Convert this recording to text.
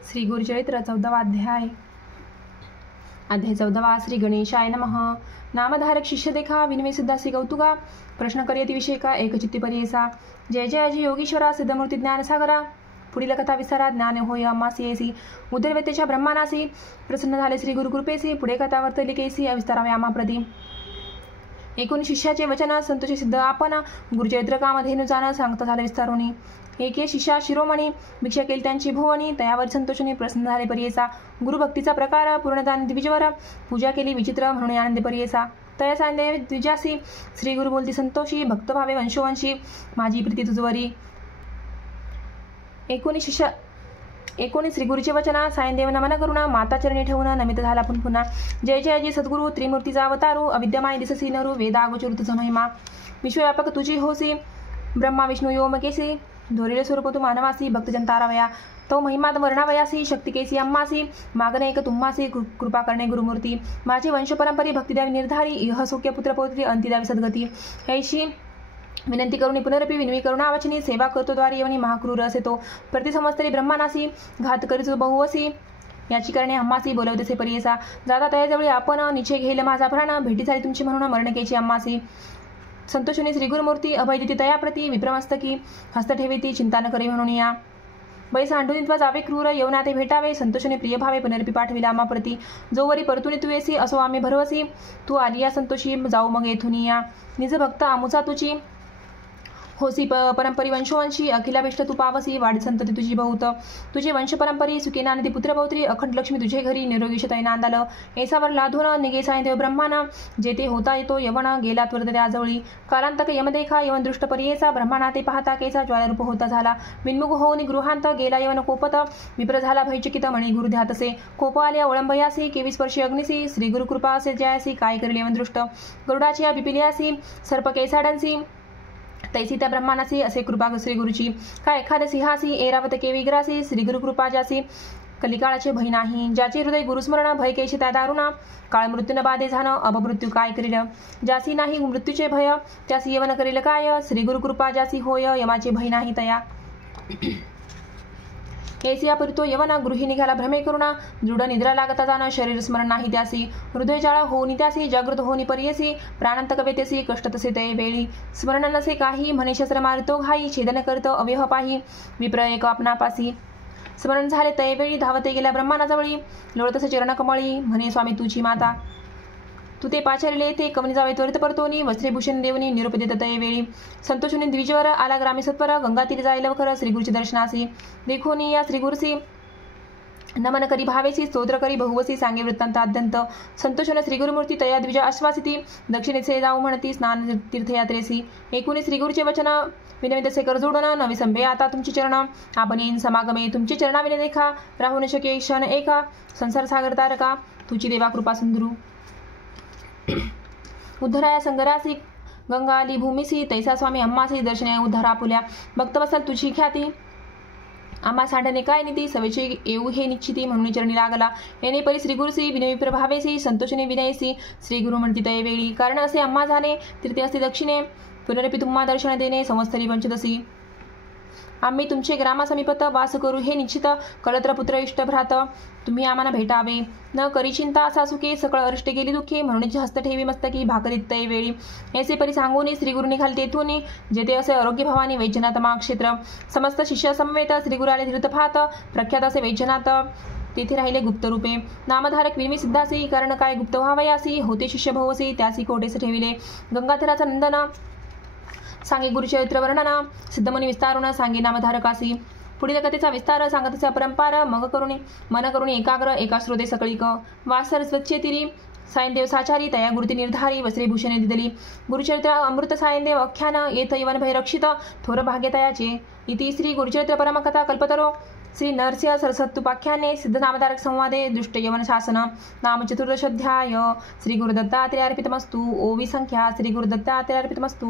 श्री गुरुचरित्र 14वा अध्याय 14वा श्री गणेशाय नमः। नामधारक शिष्य देखा विनवे सुद्धा श्री कौतुका प्रश्न करियती विषय का एकचित्ती परियेसा। जय जय अजी योगीश्वरा सिद्धमूर्ती ज्ञानसागरा। पुढील कथा विस्तारा ज्ञान होय अम्मासी येसी उदरवेतेच्या ब्रह्मानासी प्रसन्न झाले श्री गुरुकृपेसी। पुढे कथा वर्तली केसी अविस्तारावे आम्हाप्रती। एकूण शिष्याचे वचन संतोषी सिद्ध आपण गुरुचरित्रकामध्ये नुजान सांगता झाले विस्तारोनी। एके शिष्या शिरोमणी भिक्षा केली त्यांची भुवनी तयावर संतोषाने प्रसन्न झाले परियेसा। गुरुभक्तीचा प्रकार पूर्णदान द्विजवर पूजा केली विचित्र म्हणून आनंद परियेसा। तया सांदे द्विजासी श्री गुरु बोलती संतोषी भक्त भावे वंशोवंशी माझी प्रीती तुझवरी। एकोणी श्री गुरुचे वचना सायंदेव नमन करुणा माता चरणी ठेवून नमित झाला पुन्हा। जय जय जी सद्गुरु त्रिमूर्तीचा अवतारू अविद्यमाय दिससी नरू वेदागोचर तुझ महिमा। विश्वव्यापक तुझी होसी ब्रह्मा विष्णू योमकेसी धोरेले स्वरूप तू मानवासी भक्तजन तारावया। तो महिमा वर्णावयासी शक्ती केसी अम्मासी मागणे एक तुम्हासी कृपा करणे गुरुमूर्ती। माझी वंश परंपरी भक्ती द्यावी निर्धारी इह सौख्य पुत्रपौत्री अंती द्यावी सद्गती। ऐशी विनंती करुणी पुनरपी विनवी करुणावचनी सेवा करतो द्वारी यवनी महाक्रूर असे तो प्रतिसमस्तरी ब्रह्मानासी घात करीत बहुवसी। याची करणे अम्मासी बोलवतेसे परियेसा। जाता तयाजवळी आपण निश्चय घेईल माझा प्राण भेटी झाली तुमची म्हणून मरणकेची अम्मासी। संतोषुनी श्री गुरुमूर्ती अभय देती तयाप्रती विप्रमस्तकी हस्त ठेवीती चिंता न करे म्हणून या। बै सांडूनित्वा जावे क्रूर येऊना ते भेटावे संतोषने प्रिय भावे पुनरपी पाठविला आम्हाप्रती। जोवरी परतुनी तू येसी असो आम्ही भरवसी तू आली या संतोषी जाऊ मग येथून या। निज भक्त आमुचा तुझी होसी परंपरी वंशोवंशी अखिलाभिष्ट तू पावसी वाढ संतती तुझी बहुत। तुझे वंश परंपरी सुखीनानंदी पुत्रपौत्री अखंड लक्ष्मी तुझे घरी निरोगीशताई नांदाल। ऐसावर लाधून निगे सायदेव ब्रह्मान जेते होता येतो यवन गेला त्वरित त्याजवळी। कालांतक यमदेखा यवन दृष्ट परियेचा ब्रह्माना ते पाहता केसा ज्वालारूप होता झाला। विन्मुख होऊन गृहांत गेला यवन कोपत विप्र झाला भयचकित मणी गुरुध्यातसे। कोप आल्या ओळंबयासी केवी स्पर्शी अग्निसी श्री गुरुकृपा असे जयासी काय करेल यवन दृष्ट। गरुडाची या बिपिलियासी सर्प केसाडंसी तैसी त्या ब्रह्मानासी असे कृपा श्री गुरुची। काय एखाद्या सिंहासी ऐरावत केवी ग्रासी श्री गुरुकृपा ज्यासी कलिकाळाचे भय नाही। ज्याचे हृदय गुरुस्मरण भय केशी त्या दारुणा काळ मृत्यून बाधे झान अपमृत्यू काय करील। ज्यासी नाही मृत्यूचे भय त्यासी यवन करील काय श्री गुरुकृपा ज्यासी होय यमाचे भय नाही तया। ऐसिया परितो यवना गृही निघाला भ्रमे करुणा दृढ निद्रा लागता जाण शरीर स्मरण नाही त्यासी। हृदय जाळ होनी त्यासी जागृत होनी परियसी प्राणांतक वेतेसी कष्ट तसे ते वेळी। स्मरण नसे काही म्हणे शस्त्र मारतो घाई छेदन करतो अव्यह पाही विप्र एक आपणापासी। स्मरण झाले तयवेळी धावते गेल्या ब्रह्मानाजवळी लोळतसे चरण कमळी म्हणे स्वामी तुझी माता। तू ते पाचारले ते कवनी जावे त्वरित परतोनी वस्त्रेभूषण देवनी निरोप देत तयवेळी। संतोषुनी द्विजवर आला ग्रामी सत्वर गंगातीर जाय लवकर श्रीगुरुची दर्शनासी। देखोनी या श्रीगुरुसी नमन करी भावेसी स्तोत्र करी बहुवसी सांगे वृत्तांत आद्यंत। संतोषुन श्रीगुरुमूर्ती तया द्विज आश्वासिती दक्षिणेचे जाऊ म्हणती स्नान तीर्थयात्रेसी। एकूणी श्रीगुरुचे वचन विनवितसे कर जोडून नवी संभे आता तुमची चरण आपण येईन समागमे। तुमची चरणाविने देखा राहू न शके क्षण एका संसार सागर तारका तुझी देवा कृपा सुंदरू। उद्धराया संगरासी गंगा आली भूमिसी तैसा स्वामी अम्मासी दर्शने उद्धार आपुल्या। भक्तवत्सल तुझी ख्याती आम्हा सांडणे काय नीती सवेचे येऊ हे निश्चिती म्हणून चरणी लागला। येणे परी श्रीगुरुसी विनवी प्रभावेसी संतोषने विनयसी श्री गुरु म्हणती तयवेळी। कारण असे आम्हा झाले तीर्थे असते दक्षिणे पुनरपी तुम्हा दर्शन देणे संवत्सरी वंचितसी। आम्ही तुमचे ग्रामासमीपत वास करू हे निश्चित कळत्र पुत्र इष्ट भ्रात तुम्ही आम्हाला भेटावे। न करी चिंता असा सुखे सकळ अरिष्टे गेली दुःखे म्हणून हस्त ठेवी मस्तकी भाकरीत तयवेळी। ऐसे परी सांगूनी श्री गुरुनी घाल तेथून जेथे असे आरोग्य भवानी वैजनाथ महाक्षेत्र। समस्त शिष्य समवेत श्री गुरु आले तीर्थपात प्रख्यात असे वैजनाथ तेथे राहिले गुप्त रूपे। नामधारक विनवी सिद्धासी कारण काय गुप्त व्हावयासी होते शिष्य भवसी त्यासी कोटेस ठेविले। गंगाधराचा नंदन सांगे गुरुचरित्र वर्णना सिद्धमुनी विस्तारून सांगे नामधारकासी। पुढील कथेचा विस्तार सांगतसे अपरंपार मग करुणी मन करुणी एकाग्र एका श्रोते सकळीक। वासर स्वच्छेतिरी सायंदेव साचारी तया गुरुती निर्धारी वस्त्रेभूषणे दिदली। गुरुचरित्र अमृत सायंदेव अख्यान येथ यवन भय रक्षित थोर भाग्य तयाचे। इति श्री गुरुचरित्र परमकथा कल्पतरो श्री नरसिंह सरस्वत्युपाख्याने सिद्ध नामधारक संवादे दृष्ट यवन शासन नाम चतुर्दशोऽध्याय। श्री गुरुदत्तात्रेयार्पितमस्तु। ओवी संख्या श्री गुरुदत्तात्रेयार्पितमस्तु।